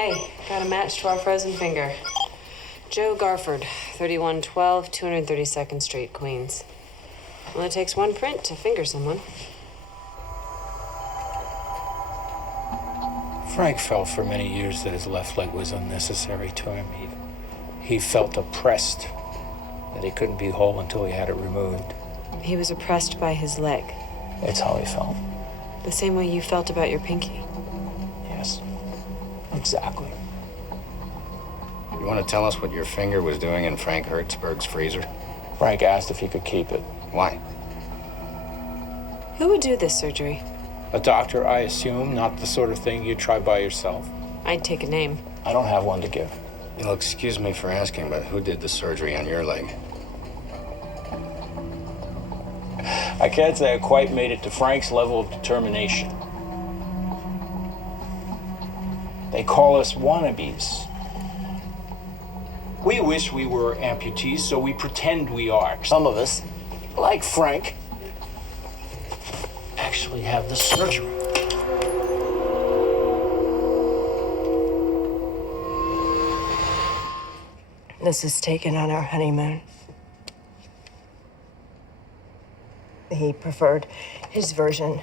Hey, got a match to our frozen finger. Joe Garford, 3112, 232nd Street, Queens. Only takes one print to finger someone. Frank felt for many years that his left leg was unnecessary to him. He felt oppressed, that he couldn't be whole until he had it removed. He was oppressed by his leg. It's how he felt. The same way you felt about your pinky. Yes, exactly. You want to tell us what your finger was doing in Frank Hertzberg's freezer? Frank asked if he could keep it. Why? Who would do this surgery? A doctor, I assume, not the sort of thing you try by yourself. I'd take a name. I don't have one to give. You'll excuse me for asking, but who did the surgery on your leg? I can't say I quite made it to Frank's level of determination. They call us wannabes. We wish we were amputees, so we pretend we are. Some of us, like Frank, actually have the surgery. This was taken on our honeymoon. He preferred his version.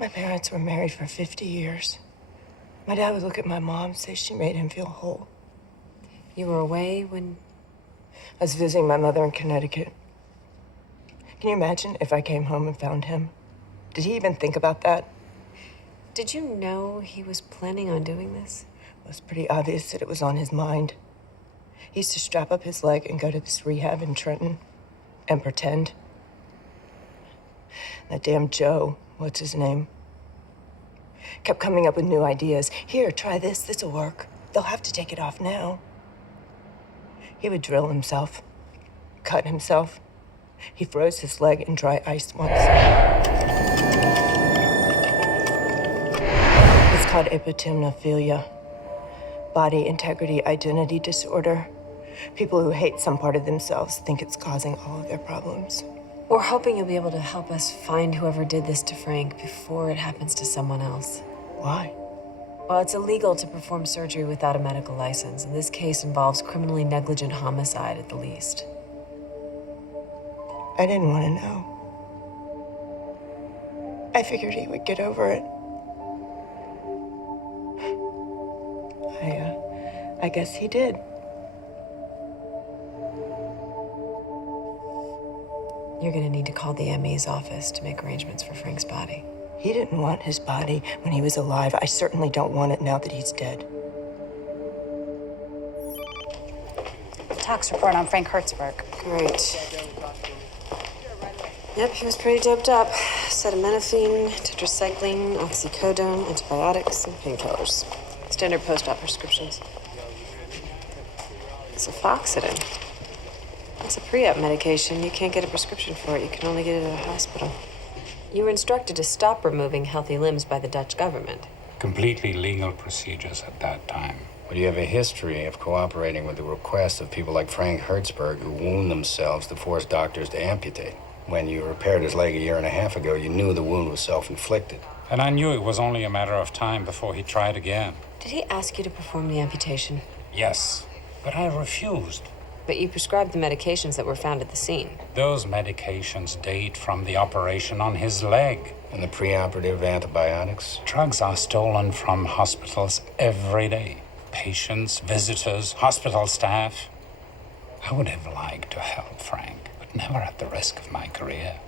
My parents were married for 50 years. My dad would look at my mom and say she made him feel whole. You were away when... I was visiting my mother in Connecticut. Can you imagine if I came home and found him? Did he even think about that? Did you know he was planning on doing this? It was pretty obvious that it was on his mind. He used to strap up his leg and go to this rehab in Trenton and pretend. That damn Joe, what's his name? Kept coming up with new ideas. Here, try this, this'll work. They'll have to take it off now. He would drill himself, cut himself. He froze his leg in dry ice once. It's called apotemnophilia. Body integrity identity disorder. People who hate some part of themselves think it's causing all of their problems. We're hoping you'll be able to help us find whoever did this to Frank before it happens to someone else. Why? Well, it's illegal to perform surgery without a medical license, and this case involves criminally negligent homicide at the least. I didn't want to know. I figured he would get over it. I guess he did. You're gonna need to call the ME's office to make arrangements for Frank's body. He didn't want his body when he was alive. I certainly don't want it now that he's dead. Tox report on Frank Hertzberg. Great. Yep, he was pretty doped up. Acetaminophen, tetracycline, oxycodone, antibiotics, and painkillers. Standard post-op prescriptions. Sulfoxetine. It's a pre-op medication. You can't get a prescription for it. You can only get it at a hospital. You were instructed to stop removing healthy limbs by the Dutch government. Completely legal procedures at that time. But you have a history of cooperating with the requests of people like Frank Hertzberg who wound themselves to force doctors to amputate. When you repaired his leg a year and a half ago, you knew the wound was self-inflicted. And I knew it was only a matter of time before he tried again. Did he ask you to perform the amputation? Yes, but I refused. But you prescribed the medications that were found at the scene. Those medications date from the operation on his leg. And the preoperative antibiotics? Drugs are stolen from hospitals every day. Patients, visitors, hospital staff. I would have liked to help Frank, but never at the risk of my career.